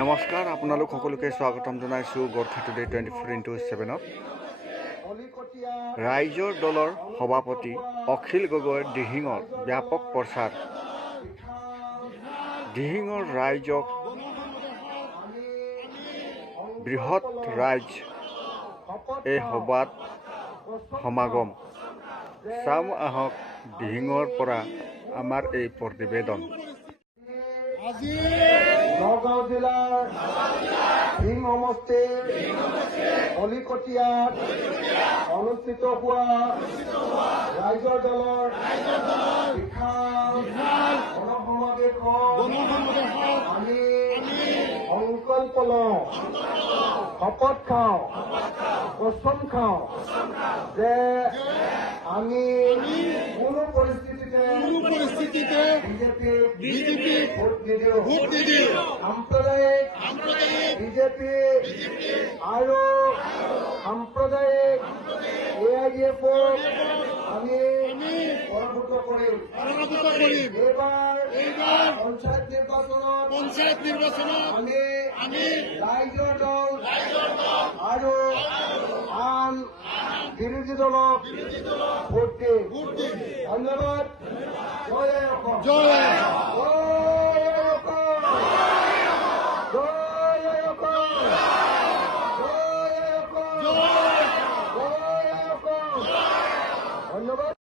নমস্কাৰ, আপোনালোক সকলোকে স্বাগতম জনাইছোঁ গোৰ্খা টুডে 24x7ত। ৰাইজৰ দলৰ সভাপতি অখিল গগৈৰ দিহিঙৰ ব্যাপক প্ৰচাৰ। দিহিঙৰ ৰাইজক বৃহৎ ৰাইজ এই সভাত সমাগম। চাম আহক দিহিঙৰ পৰা আমাৰ এই প্ৰতিবেদন। আজি নগাঁও জিলাৰ দিহিং সমষ্টিৰ কলিকটীয়াত অনুষ্ঠিত হোৱা ৰাইজৰ দলৰ বিশাল গণসমাৱেশত আমি সংকল্প লওঁ, শপত খাওঁ, কচম খাওঁ যে আমি কোনো পৰিস্থিতিতে বিজেপি ভোট নিদিওঁ। সাম্প্ৰদায়িক বিজেপি আৰু সাম্প্ৰদায়িক AIDF-ক আমি পৰাভূত কৰিম। এইবাৰ পঞ্চায়ত নিৰ্বাচনত আমি ৰাইজৰ দল আৰু আন বিৰোধী দলক ভোট দিম। ধন্যবাদ। জয় অসম। জয় ধন্যবাদ।